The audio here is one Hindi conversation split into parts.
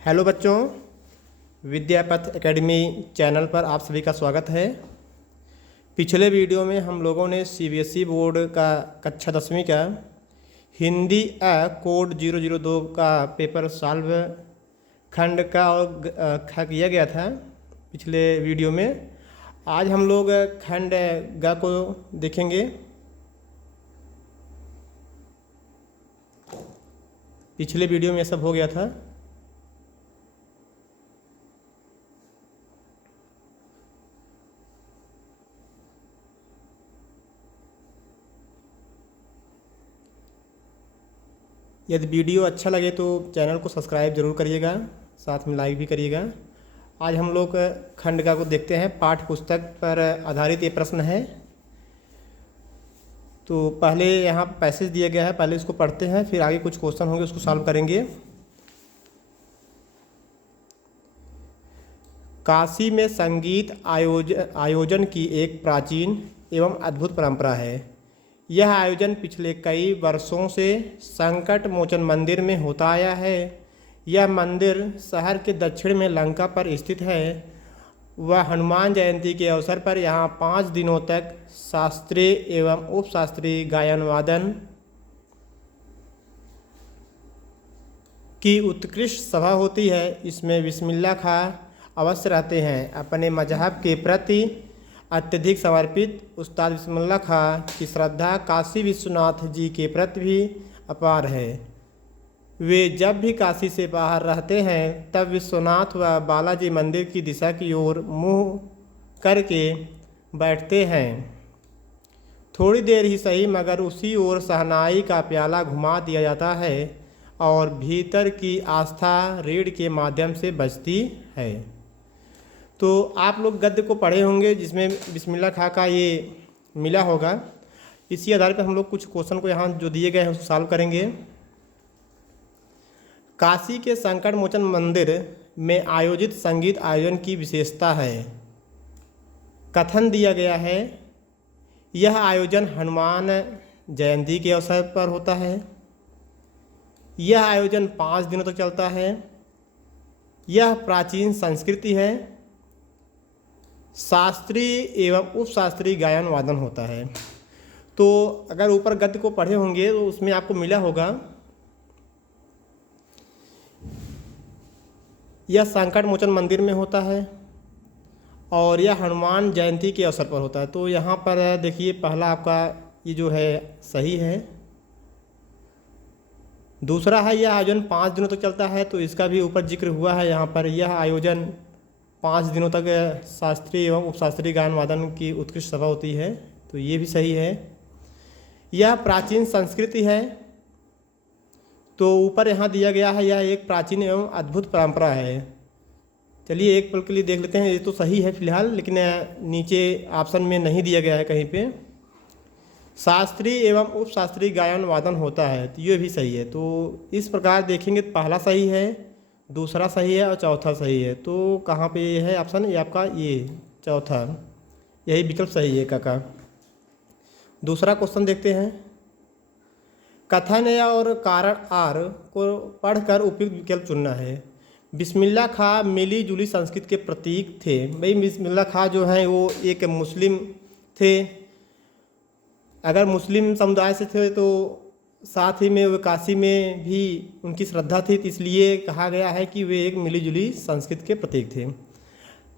हेलो बच्चों, विद्यापथ एकेडमी चैनल पर आप सभी का स्वागत है। पिछले वीडियो में हम लोगों ने सीबीएसई बोर्ड का कक्षा 10वीं का हिंदी कोड 002 का पेपर सॉल्व खंड का और ख किया गया था पिछले वीडियो में। आज हम लोग खंड ग को देखेंगे। पिछले वीडियो में ये सब हो गया था। यदि वीडियो अच्छा लगे तो चैनल को सब्सक्राइब जरूर करिएगा, साथ में लाइक भी करिएगा। आज हम लोग खंड का को देखते हैं। पाठ्य पुस्तक पर आधारित ये प्रश्न है। तो पहले यहाँ पैसेज दिया गया है, पहले इसको पढ़ते हैं, फिर आगे कुछ क्वेश्चन होंगे उसको सॉल्व करेंगे। काशी में संगीत आयोजन की एक प्राचीन एवं अद्भुत परंपरा है। यह आयोजन पिछले कई वर्षों से संकट मोचन मंदिर में होता आया है। यह मंदिर शहर के दक्षिण में लंका पर स्थित है। वह हनुमान जयंती के अवसर पर यहाँ 5 दिनों तक शास्त्रीय एवं उपशास्त्रीय गायन वादन की उत्कृष्ट सभा होती है। इसमें बिस्मिल्लाह खां अवश्य रहते हैं। अपने मजहब के प्रति अत्यधिक समर्पित उस्ताद बिस्मिल्लाह खां की श्रद्धा काशी विश्वनाथ जी के प्रति भी अपार है। वे जब भी काशी से बाहर रहते हैं तब विश्वनाथ व बालाजी मंदिर की दिशा की ओर मुंह करके बैठते हैं। थोड़ी देर ही सही मगर उसी ओर शहनाई का प्याला घुमा दिया जाता है और भीतर की आस्था रीढ़ के माध्यम से बजती है। तो आप लोग गद्य को पढ़े होंगे जिसमें बिस्मिल्लाह खां का ये मिला होगा। इसी आधार पर हम लोग कुछ क्वेश्चन को यहाँ जो दिए गए हैं उसको सॉल्व करेंगे। काशी के संकट मोचन मंदिर में आयोजित संगीत आयोजन की विशेषता है। कथन दिया गया है, यह आयोजन हनुमान जयंती के अवसर पर होता है। यह आयोजन 5 दिनों तक चलता है। यह प्राचीन संस्कृति है। शास्त्रीय एवं उपशास्त्रीय गायन वादन होता है। तो अगर ऊपर गद्य को पढ़े होंगे तो उसमें आपको मिला होगा, यह संकट मोचन मंदिर में होता है और यह हनुमान जयंती के अवसर पर होता है। तो यहाँ पर देखिए पहला आपका ये जो है सही है। दूसरा है यह आयोजन 5 दिनों तक चलता है, तो इसका भी ऊपर जिक्र हुआ है। यहाँ पर यह आयोजन 5 दिनों तक शास्त्रीय एवं उपशास्त्रीय गायन वादन की उत्कृष्ट सभा होती है, तो ये भी सही है। यह प्राचीन संस्कृति है, तो ऊपर यहाँ दिया गया है यह एक प्राचीन एवं अद्भुत परंपरा है। चलिए एक पल के लिए देख लेते हैं, ये तो सही है फिलहाल, लेकिन नीचे ऑप्शन में नहीं दिया गया है कहीं पे। शास्त्रीय एवं उपशास्त्रीय गायन वादन होता है, तो ये भी सही है। तो इस प्रकार देखेंगे तो पहला सही है, दूसरा सही है और चौथा सही है। तो कहाँ पे ये है ऑप्शन, ये आपका ये चौथा, यही विकल्प सही है काका। दूसरा क्वेश्चन देखते हैं। कथन और कारण आर को पढ़कर उपयुक्त विकल्प चुनना है। बिस्मिल्लाह खां मिली जुली संस्कृति के प्रतीक थे। भाई बिस्मिल्लाह खां जो हैं वो एक मुस्लिम थे। अगर मुस्लिम समुदाय से थे तो साथ ही में वे काशी में भी उनकी श्रद्धा थी, तो इसलिए कहा गया है कि वे एक मिली जुली संस्कृति के प्रतीक थे।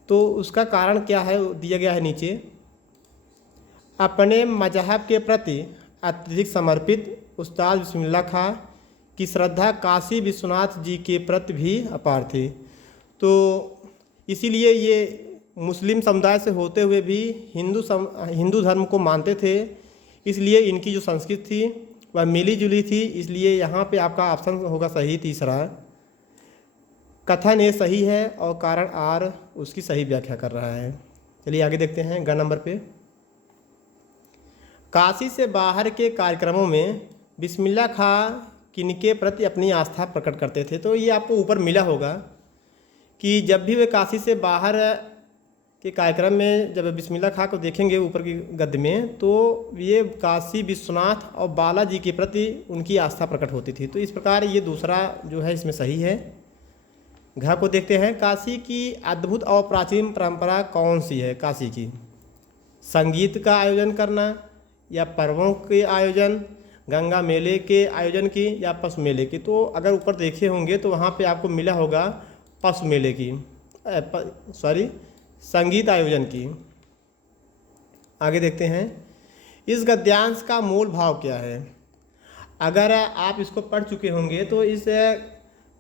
तो उसका कारण क्या है दिया गया है नीचे। अपने मजहब के प्रति अत्यधिक समर्पित उस्ताद बिस्मिल्लाह खां की श्रद्धा काशी विश्वनाथ जी के प्रति भी अपार थी। तो इसीलिए ये मुस्लिम समुदाय से होते हुए भी हिंदू धर्म को मानते थे, इसलिए इनकी जो संस्कृति थी वह मिली जुली थी। इसलिए यहाँ पे आपका ऑप्शन होगा सही तीसरा। कथन ये सही है और कारण आर उसकी सही व्याख्या कर रहा है। चलिए आगे देखते हैं ग नंबर पे। काशी से बाहर के कार्यक्रमों में बिस्मिल्लाह खां किनके प्रति अपनी आस्था प्रकट करते थे। तो ये आपको ऊपर मिला होगा कि जब भी वे काशी से बाहर के कार्यक्रम में जब बिस्मिल्लाह खां को देखेंगे ऊपर की गद्य में, तो ये काशी विश्वनाथ और बालाजी के प्रति उनकी आस्था प्रकट होती थी। तो इस प्रकार ये दूसरा जो है इसमें सही है। घ को देखते हैं, काशी की अद्भुत और प्राचीन परंपरा कौन सी है? काशी की संगीत का आयोजन करना, या पर्वों के आयोजन, गंगा मेले के आयोजन की, या पशु मेले की। तो अगर ऊपर देखे होंगे तो वहाँ पे आपको मिला होगा पशु मेले की, संगीत आयोजन की। आगे देखते हैं, इस गद्यांश का मूल भाव क्या है? अगर आप इसको पढ़ चुके होंगे तो इस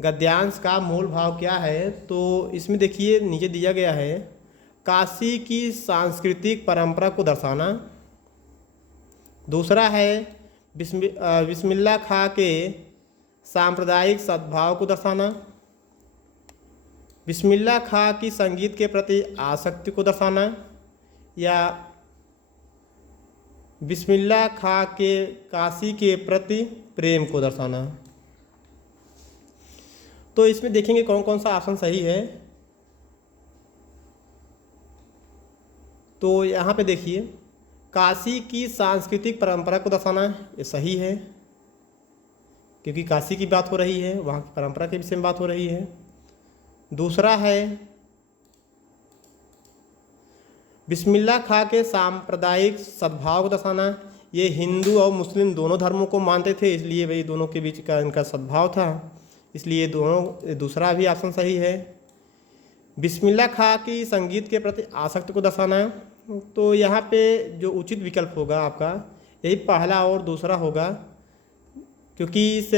गद्यांश का मूल भाव क्या है? तो इसमें देखिए नीचे दिया गया है, काशी की सांस्कृतिक परंपरा को दर्शाना। दूसरा है बिस्मिल्लाह खां के सांप्रदायिक सद्भाव को दर्शाना। बिस्मिल्लाह खां की संगीत के प्रति आसक्ति को दर्शाना, या बिस्मिल्लाह खां के काशी के प्रति प्रेम को दर्शाना। तो इसमें देखेंगे कौन कौन सा ऑप्शन सही है। तो यहाँ पे देखिए, काशी की सांस्कृतिक परंपरा को दर्शाना, ये सही है, क्योंकि काशी की बात हो रही है, वहाँ की परंपरा के विषय में बात हो रही है। दूसरा है बिस्मिल्लाह खां के सांप्रदायिक सद्भाव को दर्शाना, ये हिंदू और मुस्लिम दोनों धर्मों को मानते थे, इसलिए वही दोनों के बीच का इनका सद्भाव था, इसलिए दोनों, दूसरा भी ऑप्शन सही है। बिस्मिल्लाह खां की संगीत के प्रति आसक्ति को दर्शाना, तो यहाँ पे जो उचित विकल्प होगा आपका यही पहला और दूसरा होगा, क्योंकि इस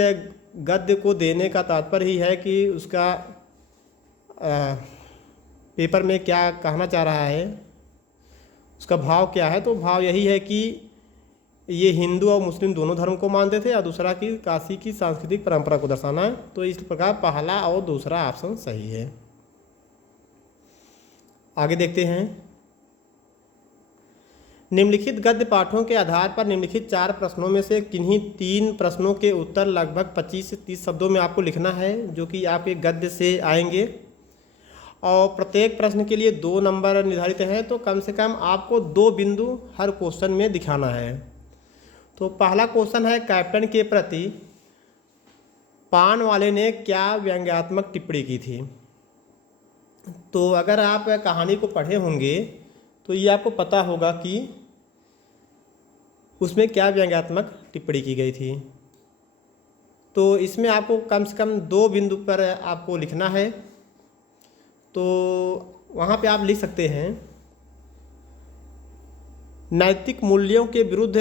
गद्य को देने का तात्पर्य ही है कि उसका पेपर में क्या कहना चाह रहा है, उसका भाव क्या है। तो भाव यही है कि ये हिंदू और मुस्लिम दोनों धर्म को मानते थे, और दूसरा कि काशी की सांस्कृतिक परंपरा को दर्शाना। तो इस प्रकार पहला और दूसरा ऑप्शन सही है। आगे देखते हैं, निम्नलिखित गद्य पाठों के आधार पर निम्नलिखित 4 प्रश्नों में से किन्हीं 3 प्रश्नों के उत्तर लगभग 25 से 30 शब्दों में आपको लिखना है, जो कि आपके गद्य से आएंगे, और प्रत्येक प्रश्न के लिए 2 नंबर निर्धारित हैं। तो कम से कम आपको 2 बिंदु हर क्वेश्चन में दिखाना है। तो पहला क्वेश्चन है, कैप्टन के प्रति पान वाले ने क्या व्यंग्यात्मक टिप्पणी की थी? तो अगर आप कहानी को पढ़े होंगे तो ये आपको पता होगा कि उसमें क्या व्यंग्यात्मक टिप्पणी की गई थी। तो इसमें आपको कम से कम 2 बिंदु पर आपको लिखना है। तो वहाँ पे आप लिख सकते हैं, नैतिक मूल्यों के विरुद्ध,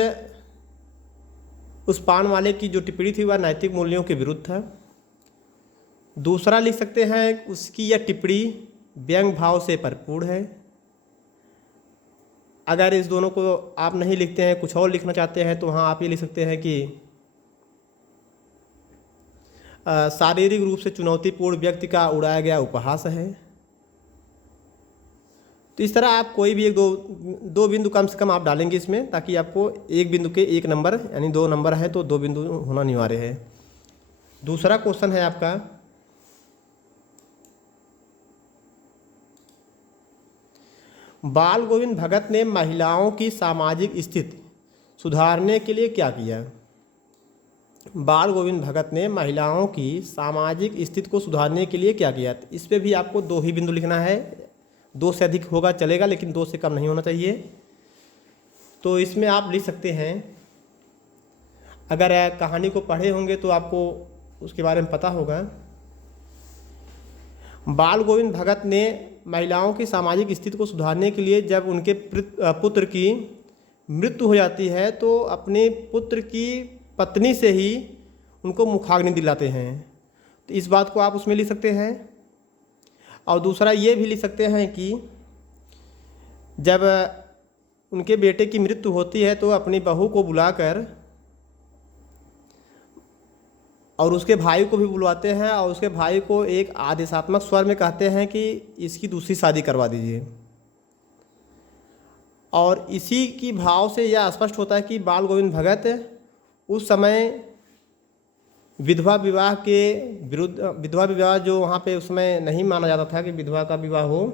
उस पान वाले की जो टिप्पणी थी वह नैतिक मूल्यों के विरुद्ध था। दूसरा लिख सकते हैं, उसकी यह टिप्पणी व्यंग भाव से भरपूर है। अगर इस दोनों को आप नहीं लिखते हैं, कुछ और लिखना चाहते हैं, तो वहाँ आप ये लिख सकते हैं कि शारीरिक रूप से चुनौतीपूर्ण व्यक्ति का उड़ाया गया उपहास है। तो इस तरह आप कोई भी 2 बिंदु कम से कम आप डालेंगे इसमें, ताकि आपको एक बिंदु के 1 नंबर, यानी 2 नंबर है तो 2 बिंदु होना अनिवार्य है। दूसरा क्वेश्चन है आपका, बाल गोविंद भगत ने महिलाओं की सामाजिक स्थिति सुधारने के लिए क्या किया? बाल गोविंद भगत ने महिलाओं की सामाजिक स्थिति को सुधारने के लिए क्या किया? इस पे भी आपको 2 ही बिंदु लिखना है। 2 से अधिक होगा चलेगा, लेकिन 2 से कम नहीं होना चाहिए। तो इसमें आप लिख सकते हैं, अगर कहानी को पढ़े होंगे तो आपको उसके बारे में पता होगा। बाल गोविंद भगत ने महिलाओं की सामाजिक स्थिति को सुधारने के लिए जब उनके पुत्र की मृत्यु हो जाती है तो अपने पुत्र की पत्नी से ही उनको मुखाग्नि दिलाते हैं। तो इस बात को आप उसमें लिख सकते हैं। और दूसरा ये भी लिख सकते हैं कि जब उनके बेटे की मृत्यु होती है तो अपनी बहू को बुलाकर और उसके भाई को भी बुलवाते हैं, और उसके भाई को एक आदेशात्मक स्वर में कहते हैं कि इसकी दूसरी शादी करवा दीजिए। और इसी की भाव से यह स्पष्ट होता है कि बाल गोविंद भगत उस समय विधवा विवाह के विरुद्ध, विधवा विवाह जो वहाँ पे उस समय नहीं माना जाता था कि विधवा का विवाह हो,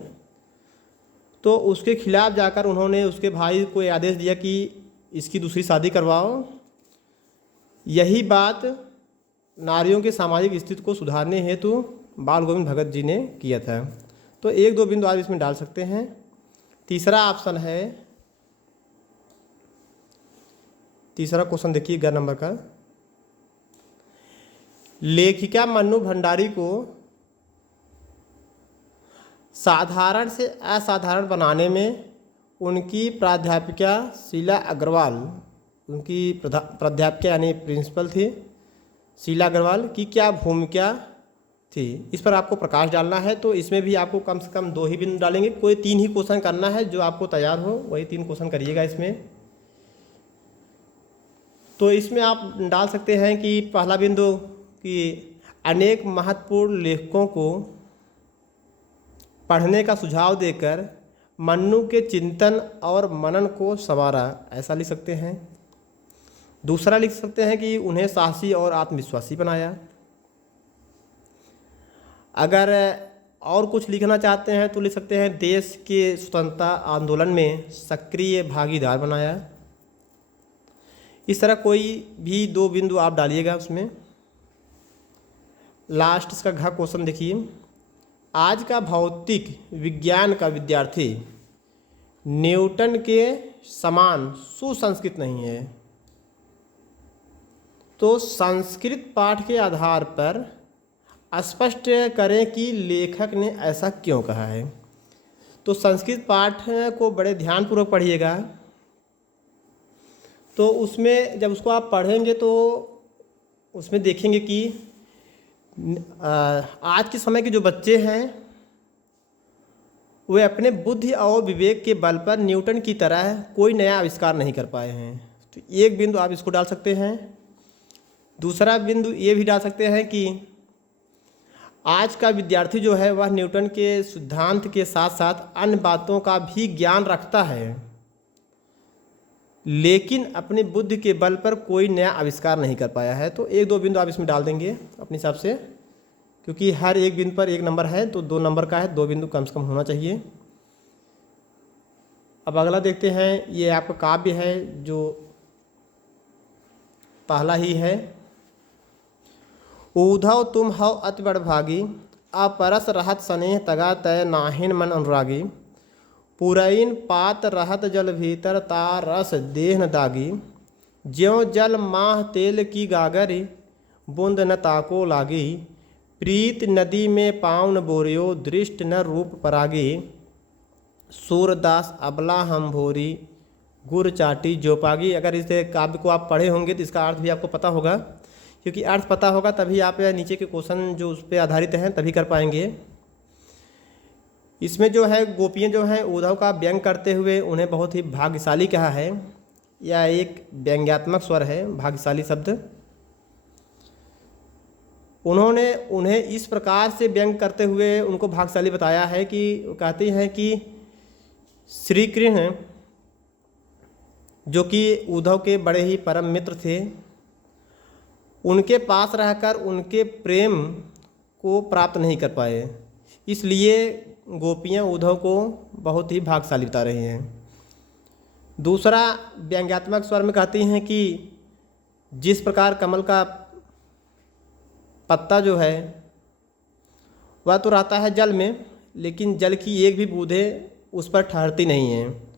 तो उसके खिलाफ जाकर उन्होंने उसके भाई को आदेश दिया कि इसकी दूसरी शादी करवाओ। यही बात नारियों के सामाजिक स्थिति को सुधारने हेतु बाल गोविंद भगत जी ने किया था। तो 1-2 बिंदु आप इसमें डाल सकते हैं। तीसरा ऑप्शन है, तीसरा क्वेश्चन देखिए 11 नंबर का। लेखिका मन्नू भंडारी को साधारण से असाधारण बनाने में उनकी प्राध्यापिका शीला अग्रवाल, उनकी प्राध्यापिका यानी प्रिंसिपल थी शीला अग्रवाल की क्या भूमिका थी, इस पर आपको प्रकाश डालना है। तो इसमें भी आपको कम से कम 2 ही बिंदु डालेंगे, कोई 3 ही क्वेश्चन करना है, जो आपको तैयार हो वही 3 क्वेश्चन करिएगा इसमें। तो इसमें आप डाल सकते हैं कि पहला बिंदु कि अनेक महत्वपूर्ण लेखकों को पढ़ने का सुझाव देकर मन्नू के चिंतन और मनन को संवारा, ऐसा लिख सकते हैं। दूसरा लिख सकते हैं कि उन्हें साहसी और आत्मविश्वासी बनाया। अगर और कुछ लिखना चाहते हैं तो लिख सकते हैं देश के स्वतंत्रता आंदोलन में सक्रिय भागीदार बनाया। इस तरह कोई भी 2 बिंदु आप डालिएगा उसमें। लास्ट इसका घ क्वेश्चन देखिए। आज का भौतिक विज्ञान का विद्यार्थी न्यूटन के समान सुसंस्कृत नहीं है। तो संस्कृत पाठ के आधार पर स्पष्ट करें कि लेखक ने ऐसा क्यों कहा है। तो संस्कृत पाठ को बड़े ध्यानपूर्वक पढ़िएगा। तो उसमें जब उसको आप पढ़ेंगे तो उसमें देखेंगे कि आज के समय के जो बच्चे हैं वे अपने बुद्धि और विवेक के बल पर न्यूटन की तरह कोई नया आविष्कार नहीं कर पाए हैं। तो 1 बिंदु आप इसको डाल सकते हैं। दूसरा बिंदु ये भी डाल सकते हैं कि आज का विद्यार्थी जो है वह न्यूटन के सिद्धांत के साथ साथ अन्य बातों का भी ज्ञान रखता है, लेकिन अपनी बुद्धि के बल पर कोई नया आविष्कार नहीं कर पाया है। तो 1-2 बिंदु आप इसमें डाल देंगे अपने हिसाब से, क्योंकि हर एक बिंदु पर 1 नंबर है तो 2 नंबर का है, 2 बिंदु कम से कम होना चाहिए। अब अगला देखते हैं, ये आपका काव्य है जो पहला ही है। ऊधव तुम हव अति बड़भागी, अपरस रहत स्नेह तगा तय नाहिन मन अनुरागी। पुरैन पात रहत जल भीतर ता रस देह न दागी। ज्यों जल माह तेल की गागरी, बूंद न ताको लागी। प्रीत नदी में पाँव न बोरियो, दृष्ट न रूप परागी। सूरदास अबला हम भोरी, गुर चाटी जोपागी। अगर इस काव्य को आप पढ़े होंगे तो इसका अर्थ भी आपको पता होगा, क्योंकि अर्थ पता होगा तभी आप नीचे के क्वेश्चन जो उस पर आधारित हैं तभी कर पाएंगे। इसमें जो है गोपियाँ जो हैं उद्धव का व्यंग करते हुए उन्हें बहुत ही भाग्यशाली कहा है। यह एक व्यंग्यात्मक स्वर है भाग्यशाली शब्द। उन्होंने उन्हें इस प्रकार से व्यंग करते हुए उनको भाग्यशाली बताया है कि कहते हैं कि श्री कृष्ण जो कि उद्धव के बड़े ही परम मित्र थे, उनके पास रहकर उनके प्रेम को प्राप्त नहीं कर पाए, इसलिए गोपियाँ उद्धव को बहुत ही भाग्यशाली बता रही हैं। दूसरा व्यंग्यात्मक स्वर में कहती हैं कि जिस प्रकार कमल का पत्ता जो है वह तो रहता है जल में, लेकिन जल की एक भी बूंदें उस पर ठहरती नहीं हैं।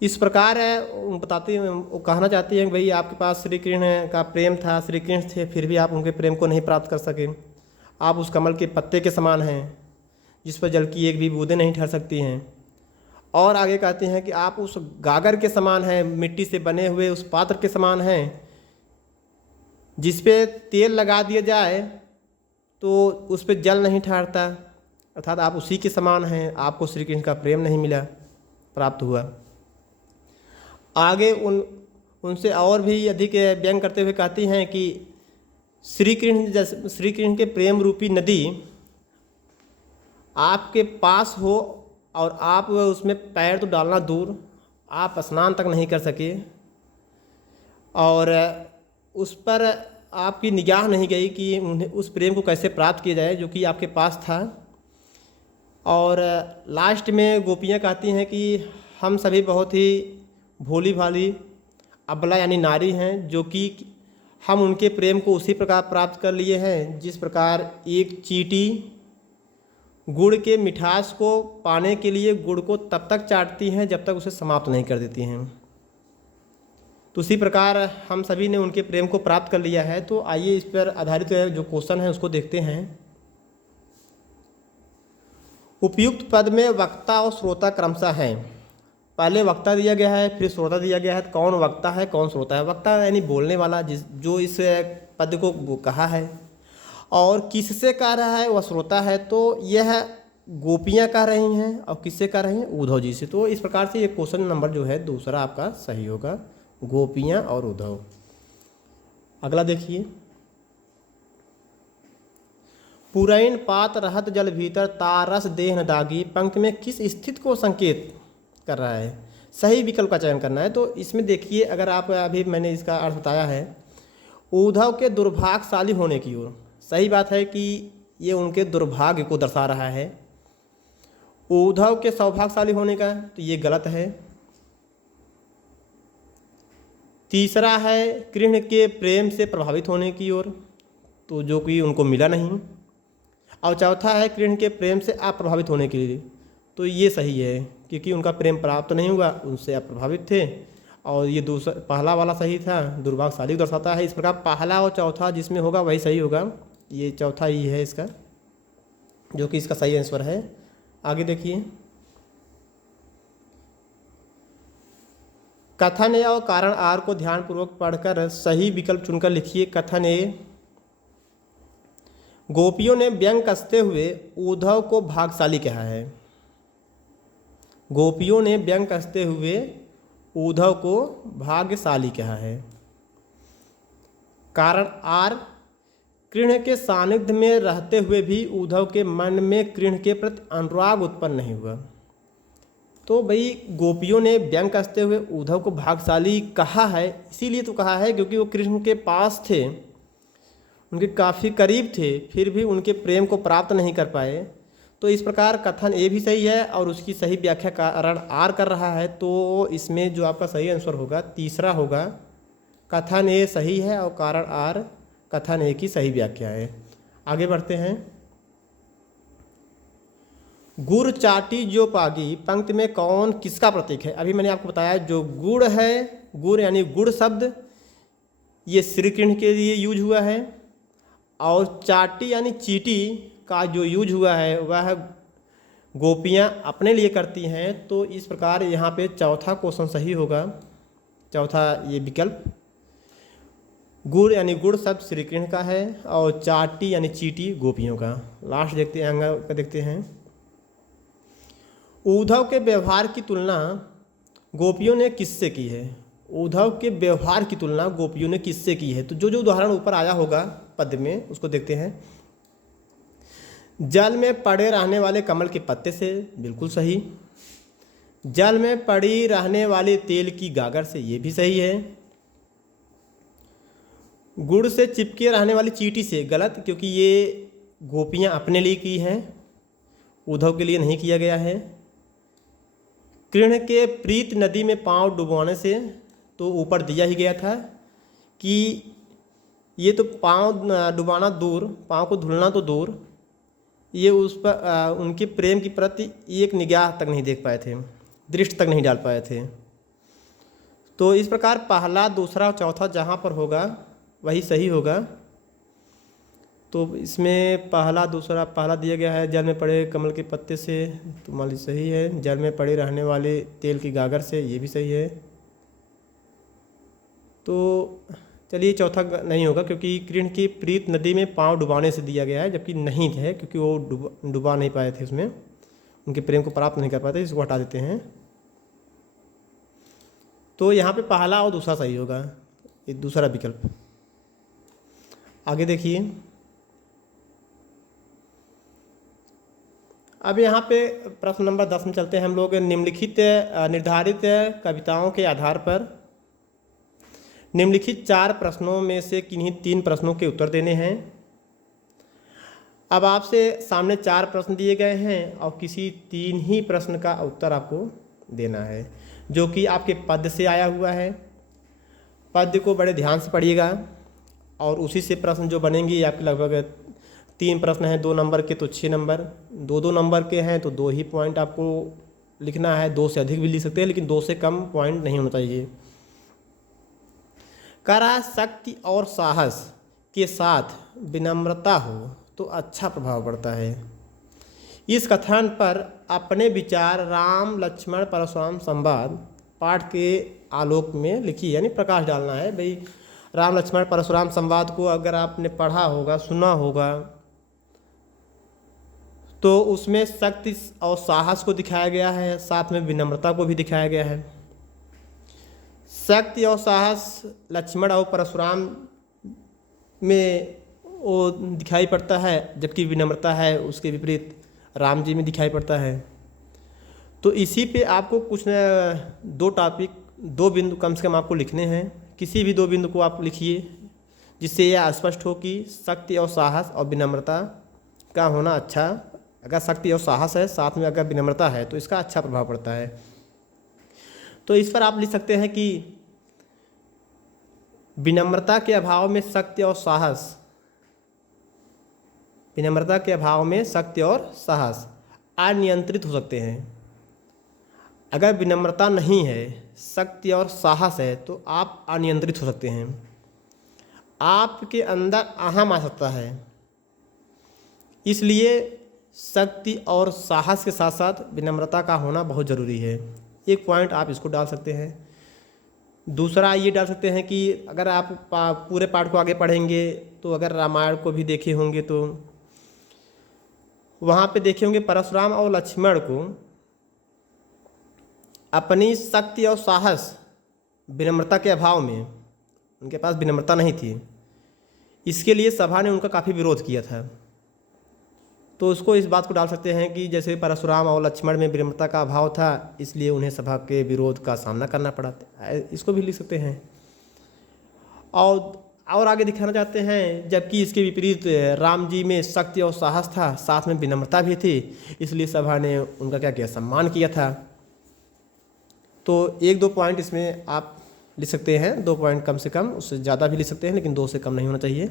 इस प्रकार है बताती वो कहना चाहती हैं भाई आपके पास श्री कृष्ण का प्रेम था, श्री कृष्ण थे, फिर भी आप उनके प्रेम को नहीं प्राप्त कर सके। आप उस कमल के पत्ते के समान हैं जिस पर जल की एक भी बूंदें नहीं ठहर सकती हैं। और आगे कहते हैं कि आप उस गागर के समान हैं, मिट्टी से बने हुए उस पात्र के समान हैं जिस पे तेल लगा दिया जाए तो उस पर जल नहीं ठहरता, अर्थात आप उसी के समान हैं। आपको श्री कृष्ण का प्रेम नहीं मिला, प्राप्त हुआ। आगे उनसे और भी अधिक व्यंग करते हुए कहती हैं कि श्री कृष्ण के प्रेम रूपी नदी आपके पास हो और आप उसमें पैर तो डालना दूर, आप स्नान तक नहीं कर सके और उस पर आपकी निगाह नहीं गई कि उन्हें उस प्रेम को कैसे प्राप्त किया जाए जो कि आपके पास था। और लास्ट में गोपियाँ कहती हैं कि हम सभी बहुत ही भोली भाली अबला यानी नारी हैं जो कि हम उनके प्रेम को उसी प्रकार प्राप्त कर लिए हैं जिस प्रकार एक चींटी गुड़ के मिठास को पाने के लिए गुड़ को तब तक चाटती हैं जब तक उसे समाप्त नहीं कर देती हैं। तो उसी प्रकार हम सभी ने उनके प्रेम को प्राप्त कर लिया है। तो आइए इस पर आधारित जो क्वेश्चन है उसको देखते हैं। उपयुक्त पद में वक्ता और श्रोता क्रमशः हैं। पहले वक्ता दिया गया है, फिर श्रोता दिया गया है। कौन वक्ता है, कौन श्रोता है? वक्ता यानी बोलने वाला, जो इस पद को कहा है, और किससे कह रहा है, वह श्रोता है। तो यह गोपियाँ कह रही हैं, और किससे कह रही हैं? उद्धव जी से। तो इस प्रकार से ये क्वेश्चन नंबर जो है दूसरा आपका सही होगा, गोपियाँ और उद्धव। अगला देखिए, पुरैन पात रहत जल भीतर तारस देह न दागी, पंक्ति में किस स्थिति को संकेत कर रहा है? सही विकल्प का चयन करना है। तो इसमें देखिए, अगर आप अभी मैंने इसका अर्थ बताया है उद्धव के दुर्भाग्यशाली होने की ओर। सही बात है कि ये उनके दुर्भाग्य को दर्शा रहा है। उद्धव के सौभाग्यशाली होने का, तो ये गलत है। तीसरा है कृष्ण के प्रेम से प्रभावित होने की ओर, तो जो कि उनको मिला नहीं। और चौथा है कृष्ण के प्रेम से अप्रभावित होने के लिए, तो ये सही है क्योंकि उनका प्रेम प्राप्त नहीं हुआ, उनसे अप्रभावित थे। और ये दूसरा पहला वाला सही था, दुर्भाग्यशाली को दर्शाता है। इस प्रकार पहला और चौथा जिसमें होगा वही सही होगा। ये चौथा ही है इसका, जो कि इसका सही आंसर है। आगे देखिए, कथन ए और कारण आर को ध्यानपूर्वक पढ़कर सही विकल्प चुनकर लिखिए। कथन ए, गोपियों ने व्यंग कसते हुए उद्धव को भाग्यशाली कहा है। गोपियों ने व्यंग कसते हुए उद्धव को भाग्यशाली कहा है। कारण आर, कृष्ण के सानिध्य में रहते हुए भी उद्धव के मन में कृष्ण के प्रति अनुराग उत्पन्न नहीं हुआ। तो भाई गोपियों ने व्यंग कसते हुए उद्धव को भाग्यशाली कहा है, इसीलिए तो कहा है क्योंकि वो कृष्ण के पास थे, उनके काफ़ी करीब थे, फिर भी उनके प्रेम को प्राप्त नहीं कर पाए। तो इस प्रकार कथन ए भी सही है और उसकी सही व्याख्या कारण आर कर रहा है। तो इसमें जो आपका सही आंसर होगा तीसरा होगा। कथन ए सही है और कारण आर कथन ए की सही व्याख्या है। आगे बढ़ते हैं। गुड़ चाटी जो पागी, पंक्ति में कौन किसका प्रतीक है? अभी मैंने आपको बताया जो गुड़ है, गुड़ यानी गुड़ शब्द ये श्री कृष्ण के लिए यूज हुआ है, और चाटी यानी चीटी का जो यूज हुआ है वह गोपियाँ अपने लिए करती हैं। तो इस प्रकार यहाँ पे चौथा क्वेश्चन सही होगा, चौथा ये विकल्प। गुड़ यानी गुड़ शब्द श्री कृष्ण का है और चाटी यानी चीटी गोपियों का। लास्ट देखते हैं, आगे का देखते हैं। उद्धव के व्यवहार की तुलना गोपियों ने किससे की है? उद्धव के व्यवहार की तुलना गोपियों ने किससे की है? तो जो जो उदाहरण ऊपर आया होगा पद में उसको देखते हैं। जल में पड़े रहने वाले कमल के पत्ते से, बिल्कुल सही। जल में पड़ी रहने वाले तेल की गागर से, ये भी सही है। गुड़ से चिपके रहने वाली चींटी से, गलत, क्योंकि ये गोपियाँ अपने लिए की हैं, उद्धव के लिए नहीं किया गया है। कृष्ण के प्रीत नदी में पांव डुबोने से, तो ऊपर दिया ही गया था कि ये तो पांव डुबाना दूर, पांव को धुलना तो दूर, ये उस पर उनके प्रेम की प्रति एक निगाह तक नहीं देख पाए थे, दृष्टि तक नहीं डाल पाए थे। तो इस प्रकार पहला, दूसरा और चौथा जहाँ पर होगा वही सही होगा। तो इसमें पहला दूसरा, पहला दिया गया है जल में पड़े कमल के पत्ते से, तो मान लीजिए सही है। जल में पड़े रहने वाले तेल की गागर से, ये भी सही है। तो चलिए चौथा नहीं होगा क्योंकि कृष्ण की प्रीत नदी में पांव डुबाने से दिया गया है, जबकि नहीं है क्योंकि वो डुबा नहीं पाए थे, उसमें उनके प्रेम को प्राप्त नहीं कर पाते, इसको हटा देते हैं। तो यहाँ पे पहला और दूसरा सही होगा, ये दूसरा विकल्प। आगे देखिए, अब यहाँ पे प्रश्न नंबर 10 में चलते हैं हम लोग। निम्नलिखित निर्धारित कविताओं के आधार पर निम्नलिखित 4 प्रश्नों में से किन्हीं 3 प्रश्नों के उत्तर देने हैं। अब आपसे सामने 4 प्रश्न दिए गए हैं और किसी 3 ही प्रश्न का उत्तर आपको देना है, जो कि आपके पद से आया हुआ है। पद को बड़े ध्यान से पढ़िएगा और उसी से प्रश्न जो बनेंगे ये आपके लगभग 3 प्रश्न हैं 2 नंबर के, तो 6 नंबर, 2-2 नंबर के हैं तो 2 ही पॉइंट आपको लिखना है। 2 से अधिक भी लिख सकते हैं लेकिन 2 से कम पॉइंट नहीं होना चाहिए। करा शक्ति और साहस के साथ विनम्रता हो तो अच्छा प्रभाव पड़ता है। इस कथन पर अपने विचार राम लक्ष्मण परशुराम संवाद पाठ के आलोक में लिखिए, यानी प्रकाश डालना है भाई। राम लक्ष्मण परशुराम संवाद को अगर आपने पढ़ा होगा, सुना होगा, तो उसमें शक्ति और साहस को दिखाया गया है, साथ में विनम्रता को भी दिखाया गया है। शक्ति और साहस लक्ष्मण और परशुराम में वो दिखाई पड़ता है, जबकि विनम्रता है उसके विपरीत राम जी में दिखाई पड़ता है। तो इसी पे आपको कुछ 2 टॉपिक, 2 बिंदु कम से कम आपको लिखने हैं। किसी भी 2 बिंदु को आप लिखिए जिससे यह स्पष्ट हो कि शक्ति और साहस और विनम्रता का होना अच्छा, अगर शक्ति और साहस है साथ में अगर विनम्रता है तो इसका अच्छा प्रभाव पड़ता है। तो इस पर आप लिख सकते हैं कि विनम्रता के अभाव में शक्ति और साहस, विनम्रता के अभाव में शक्ति और साहस अनियंत्रित हो सकते हैं। अगर विनम्रता नहीं है, शक्ति और साहस है तो आप अनियंत्रित हो सकते हैं, आपके अंदर अहम आ सकता है। इसलिए शक्ति और साहस के साथ साथ विनम्रता का होना बहुत ज़रूरी है। एक पॉइंट आप इसको डाल सकते हैं। दूसरा ये डाल सकते हैं कि अगर आप पूरे पाठ को आगे पढ़ेंगे तो अगर रामायण को भी देखे होंगे तो वहाँ पे देखे होंगे परशुराम और लक्ष्मण को अपनी शक्ति और साहस विनम्रता के अभाव में, उनके पास विनम्रता नहीं थी, इसके लिए सभा ने उनका काफ़ी विरोध किया था। तो उसको इस बात को डाल सकते हैं कि जैसे परशुराम और लक्ष्मण में विनम्रता का अभाव था, इसलिए उन्हें सभा के विरोध का सामना करना पड़ा, इसको भी लिख सकते हैं। और आगे दिखाना चाहते हैं, जबकि इसके विपरीत राम जी में शक्ति और साहस था, साथ में विनम्रता भी थी, इसलिए सभा ने उनका क्या किया, सम्मान किया था। तो 1-2 पॉइंट इसमें आप लिख सकते हैं, 2 पॉइंट कम से कम, उससे ज़्यादा भी लिख सकते हैं लेकिन 2 से कम नहीं होना चाहिए।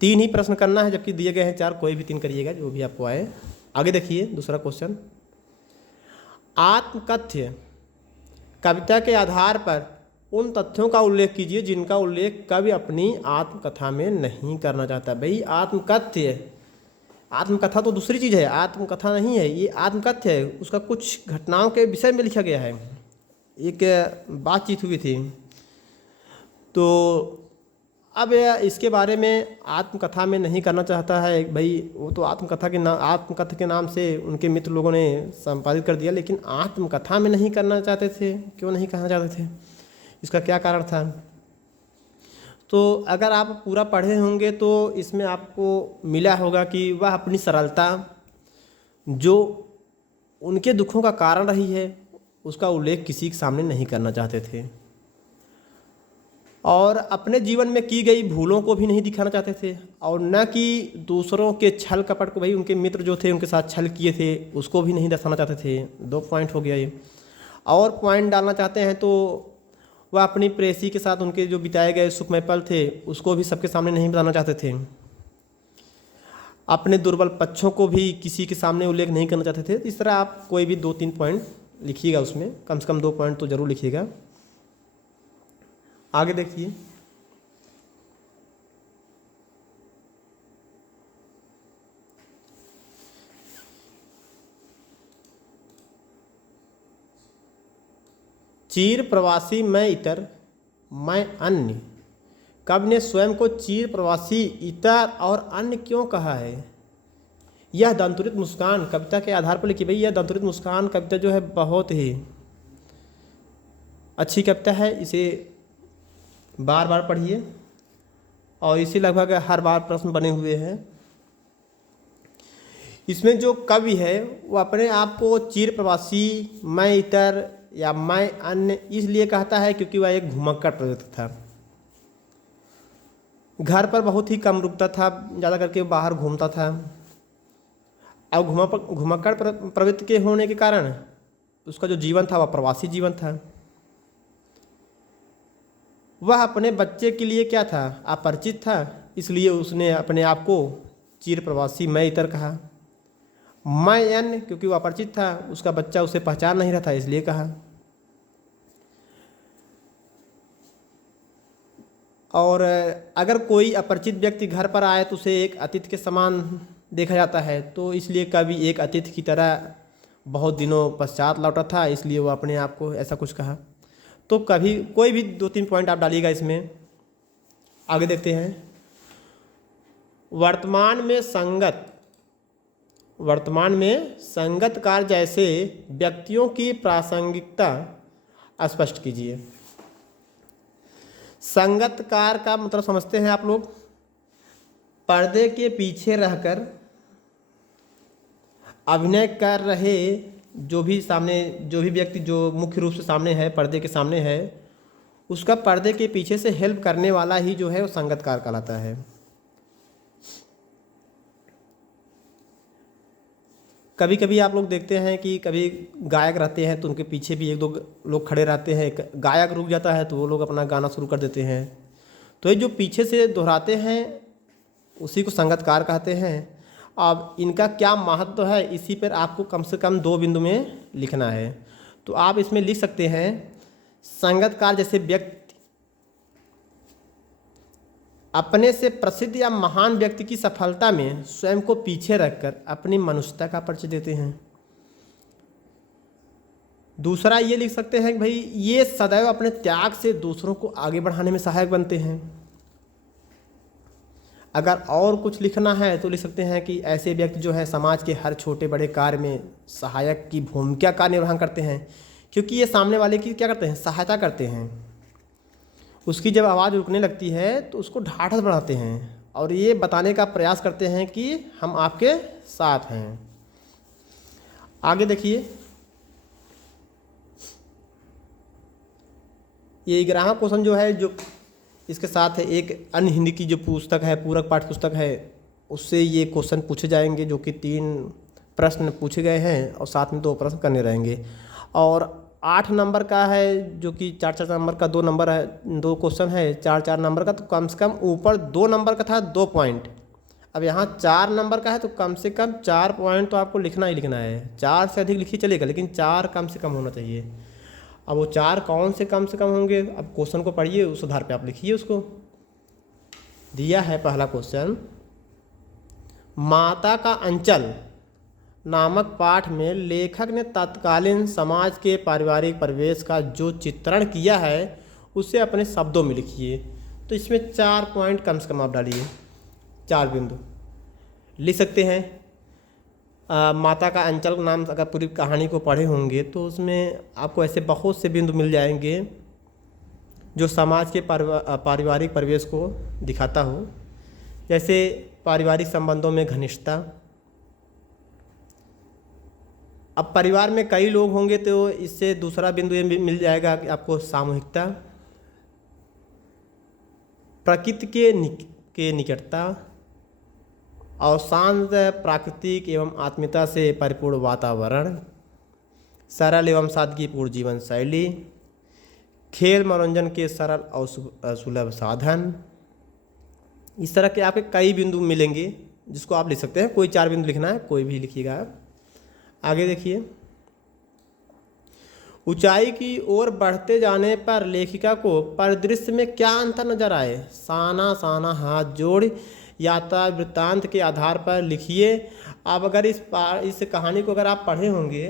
3 ही प्रश्न करना है, जबकि दिए गए हैं 4, कोई भी 3 करिएगा जो भी आपको आए। आगे देखिए दूसरा क्वेश्चन, आत्मकथ्य कविता के आधार पर उन तथ्यों का उल्लेख कीजिए जिनका उल्लेख कवि अपनी आत्मकथा में नहीं करना चाहता। भाई आत्मकथ्य, आत्मकथा तो दूसरी चीज़ है, आत्मकथा नहीं है, ये आत्मकथ्य है। उसका कुछ घटनाओं के विषय में लिखा गया है, एक बातचीत हुई थी, तो अब इसके बारे में आत्मकथा में नहीं करना चाहता है। भाई वो तो आत्मकथा के नाम से उनके मित्र लोगों ने संपादित कर दिया, लेकिन आत्मकथा में नहीं करना चाहते थे। क्यों नहीं कहना चाहते थे, इसका क्या कारण था? तो अगर आप पूरा पढ़े होंगे तो इसमें आपको मिला होगा कि वह अपनी सरलता, जो उनके दुखों का कारण रही है, उसका उल्लेख किसी के सामने नहीं करना चाहते थे, और अपने जीवन में की गई भूलों को भी नहीं दिखाना चाहते थे, और न कि दूसरों के छल कपट को, भाई उनके मित्र जो थे उनके साथ छल किए थे उसको भी नहीं दर्शाना चाहते थे। 2 पॉइंट हो गया ये। और पॉइंट डालना चाहते हैं तो वह अपनी प्रेयसी के साथ उनके जो बिताए गए सुखमय पल थे उसको भी सबके सामने नहीं बताना चाहते थे। अपने दुर्बल पक्षों को भी किसी के सामने उल्लेख नहीं करना चाहते थे। इस तरह आप कोई भी 2-3 पॉइंट लिखिएगा, उसमें कम से कम 2 पॉइंट तो ज़रूर लिखिएगा। आगे देखिए, चीर प्रवासी मैं इतर मैं अन्य, कवि ने स्वयं को चीर प्रवासी, इतर और अन्य क्यों कहा है? यह दंतुरित मुस्कान कविता के आधार पर लिखी। भाई यह दंतुरित मुस्कान कविता जो है बहुत ही अच्छी कविता है, इसे बार बार पढ़िए, और इसे लगभग हर बार प्रश्न बने हुए हैं। इसमें जो कवि है वो अपने आप को चीर प्रवासी, मैं इतर या मैं अन्य इसलिए कहता है क्योंकि वह एक घुमक्कड़ प्रवृत्ति था। घर पर बहुत ही कम रुकता था, ज़्यादा करके बाहर घूमता था। अब घुमक्कड़ प्रवृत्ति के होने के कारण उसका जो जीवन था वह प्रवासी जीवन था। वह अपने बच्चे के लिए क्या था, अपरिचित था, इसलिए उसने अपने आप को चिर प्रवासी मैं इतर कहा। मैं अन्य, क्योंकि वो अपरिचित था, उसका बच्चा उसे पहचान नहीं रहा था, इसलिए कहा। और अगर कोई अपरिचित व्यक्ति घर पर आए तो उसे एक अतिथि के समान देखा जाता है, तो इसलिए कवि एक अतिथि की तरह बहुत दिनों पश्चात लौटा था, इसलिए वो अपने आप को ऐसा कुछ कहा। तो कभी कोई भी 2-3 पॉइंट आप डालिएगा इसमें। आगे देखते हैं। वर्तमान में संगत कार्य जैसे व्यक्तियों की प्रासंगिकता स्पष्ट कीजिए। संगत कार्य का मतलब समझते हैं आप लोग, पर्दे के पीछे रहकर अभिनय कर रहे जो भी व्यक्ति जो मुख्य रूप से सामने है, पर्दे के सामने है, उसका पर्दे के पीछे से हेल्प करने वाला ही जो है वो संगतकार कहलाता है। कभी कभी आप लोग देखते हैं कि कभी गायक रहते हैं तो उनके पीछे भी 1-2 लोग खड़े रहते हैं। गायक रुक जाता है तो वो लोग अपना गाना शुरू कर देते हैं। तो ये जो पीछे से दोहराते हैं उसी को संगतकार कहते हैं। अब इनका क्या महत्व है, इसी पर आपको कम से कम 2 बिंदु में लिखना है। तो आप इसमें लिख सकते हैं, संगतकार जैसे व्यक्ति अपने से प्रसिद्ध या महान व्यक्ति की सफलता में स्वयं को पीछे रखकर अपनी मनुष्यता का परिचय देते हैं। दूसरा ये लिख सकते हैं कि भाई ये सदैव अपने त्याग से दूसरों को आगे बढ़ाने में सहायक बनते हैं। अगर और कुछ लिखना है तो लिख सकते हैं कि ऐसे व्यक्ति जो है समाज के हर छोटे बड़े कार्य में सहायक की भूमिका का निर्वहन करते हैं, क्योंकि ये सामने वाले की क्या करते हैं, सहायता करते हैं। उसकी जब आवाज़ रुकने लगती है तो उसको ढाढ़स बढ़ाते हैं और ये बताने का प्रयास करते हैं कि हम आपके साथ हैं। आगे देखिए, ये 11वां क्वेश्चन जो है, जो इसके साथ है एक अन्य हिंदी की जो पुस्तक है, पूरक पाठ्य पुस्तक है, उससे ये क्वेश्चन पूछे जाएंगे, जो कि 3 प्रश्न पूछे गए हैं और साथ में 2 प्रश्न करने रहेंगे। और 8 नंबर का है, जो कि 4-4 नंबर का 2 नंबर है, 2 क्वेश्चन है 4-4 नंबर का, तो कम से कम ऊपर 2 नंबर का था 2 पॉइंट। अब यहाँ 4 नंबर का है तो कम से कम 4 पॉइंट तो आपको लिखना ही लिखना है। 4 से अधिक लिखिए चलेगा, लेकिन 4 कम से कम होना चाहिए। अब वो 4 कौन से कम होंगे, अब क्वेश्चन को पढ़िए, उस आधार पे आप लिखिए। उसको दिया है पहला क्वेश्चन, माता का अंचल नामक पाठ में लेखक ने तत्कालीन समाज के पारिवारिक परिवेश का जो चित्रण किया है उसे अपने शब्दों में लिखिए। तो इसमें 4 पॉइंट कम से कम आप डालिए, 4 बिंदु लिख सकते हैं। माता का अंचल नाम, अगर पूरी कहानी को पढ़े होंगे तो उसमें आपको ऐसे बहुत से बिंदु मिल जाएंगे जो समाज के पारिवारिक परिवेश को दिखाता हो। जैसे पारिवारिक संबंधों में घनिष्ठता, अब परिवार में कई लोग होंगे तो इससे दूसरा बिंदु ये मिल जाएगा कि आपको सामूहिकता, प्रकृति के निकटता और शांत प्राकृतिक एवं आत्मीयता से परिपूर्ण वातावरण, सरल एवं सादगीपूर्ण जीवन शैली, खेल मनोरंजन के सरल और सुलभ साधन। इस तरह के आपके कई बिंदु मिलेंगे जिसको आप लिख सकते हैं। कोई 4 बिंदु लिखना है, कोई भी लिखिएगा आप। आगे देखिए, ऊंचाई की ओर बढ़ते जाने पर लेखिका को परिदृश्य में क्या अंतर नजर आए, साना साना हाथ जोड़ यात्रा वृत्तांत के आधार पर लिखिए। अब अगर इस कहानी को अगर आप पढ़े होंगे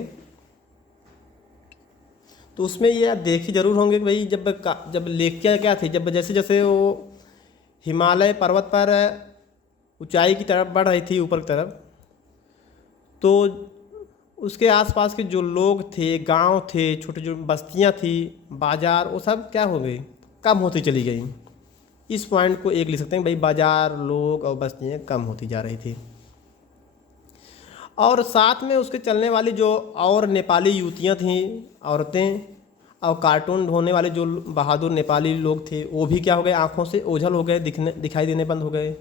तो उसमें ये आप देखे जरूर होंगे कि भाई जब लेखिका क्या थी, जब जैसे जैसे वो हिमालय पर्वत पर ऊंचाई की तरफ बढ़ रही थी, ऊपर की तरफ, तो उसके आसपास के जो लोग थे, गांव थे, छोटे जो बस्तियां थी, बाजार, वो सब क्या हो गई, कम होती चली गई। इस पॉइंट को एक लिख सकते हैं, भाई बाजार, लोग और बस्तियां कम होती जा रही थी। और साथ में उसके चलने वाली जो और नेपाली युवतियां थीं, औरतें, और कार्टून ढोने वाले जो बहादुर नेपाली लोग थे, वो भी क्या हो गए, आँखों से ओझल हो गए, दिखाई देने बंद हो गए।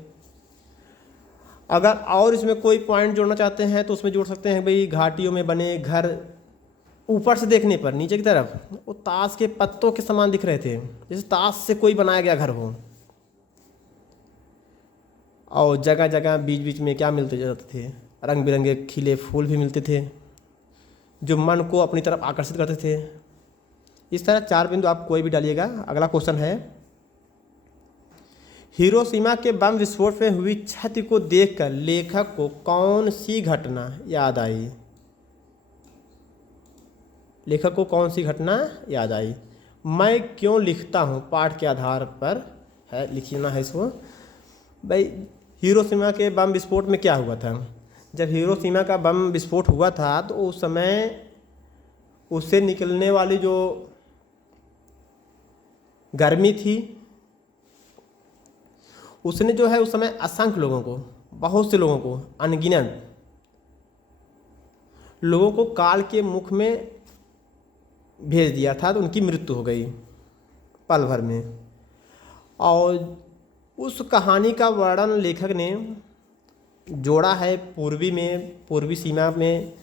अगर और इसमें कोई पॉइंट जोड़ना चाहते हैं तो उसमें जोड़ सकते हैं, भाई घाटियों में बने घर ऊपर से देखने पर नीचे की तरफ वो ताश के पत्तों के समान दिख रहे थे, जैसे ताश से कोई बनाया गया घर हो। और जगह जगह बीच बीच में क्या मिलते जाते थे, रंग बिरंगे खिले फूल भी मिलते थे जो मन को अपनी तरफ आकर्षित करते थे। इस तरह 4 बिंदु आप कोई भी डालिएगा। अगला क्वेश्चन है, हिरोशिमा के बम विस्फोट में हुई क्षति को देखकर लेखक को कौन सी घटना याद आई? लेखक को कौन सी घटना याद आई? मैं क्यों लिखता हूँ पाठ के आधार पर है, लिखना है इसको। भाई हिरोशिमा के बम विस्फोट में क्या हुआ था? जब हिरोशिमा का बम विस्फोट हुआ था तो उस समय उससे निकलने वाली जो गर्मी थी उसने जो है उस समय असंख्य लोगों को, बहुत से लोगों को, अनगिनत लोगों को काल के मुख में भेज दिया था, तो उनकी मृत्यु हो गई पल भर में। और उस कहानी का वर्णन लेखक ने जोड़ा है पूर्वी सीमा में,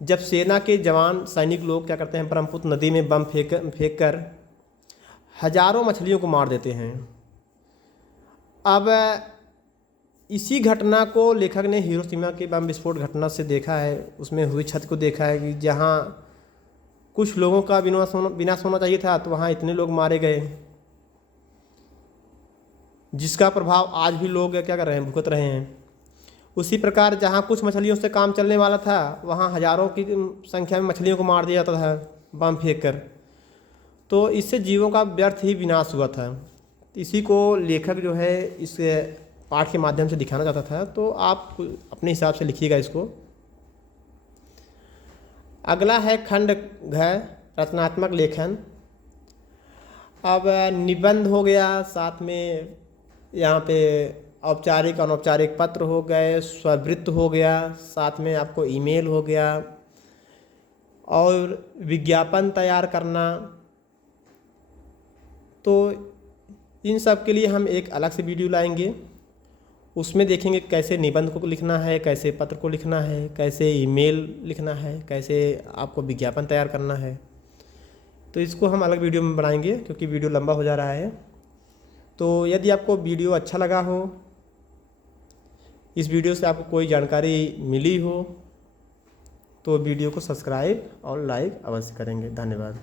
जब सेना के जवान सैनिक लोग क्या करते हैं, ब्रह्मपुत्र नदी में बम फेंक कर हजारों मछलियों को मार देते हैं। अब इसी घटना को लेखक ने हिरोशिमा के बम विस्फोट घटना से देखा है, उसमें हुई क्षति को देखा है कि जहाँ कुछ लोगों का विनाश होना चाहिए था तो वहाँ इतने लोग मारे गए, जिसका प्रभाव आज भी लोग क्या कर रहे हैं, भुगत रहे हैं। उसी प्रकार जहाँ कुछ मछलियों से काम चलने वाला था वहाँ हजारों की संख्या में मछलियों को मार दिया जाता था बम फेंक कर, तो इससे जीवों का व्यर्थ ही विनाश हुआ था। इसी को लेखक जो है इस पाठ के माध्यम से दिखाना चाहता था, तो आप अपने हिसाब से लिखिएगा इसको। अगला है खंड घ, रचनात्मक लेखन। अब निबंध हो गया, साथ में यहाँ पे औपचारिक अनौपचारिक पत्र हो गए, स्ववृत्त हो गया, साथ में आपको ईमेल हो गया, और विज्ञापन तैयार करना। तो इन सब के लिए हम एक अलग से वीडियो लाएंगे, उसमें देखेंगे कैसे निबंध को लिखना है, कैसे पत्र को लिखना है, कैसे ईमेल लिखना है, कैसे आपको विज्ञापन तैयार करना है। तो इसको हम अलग वीडियो में बनाएंगे क्योंकि वीडियो लंबा हो जा रहा है। तो यदि आपको वीडियो अच्छा लगा हो, इस वीडियो से आपको कोई जानकारी मिली हो, तो वीडियो को सब्सक्राइब और लाइक अवश्य करेंगे। धन्यवाद।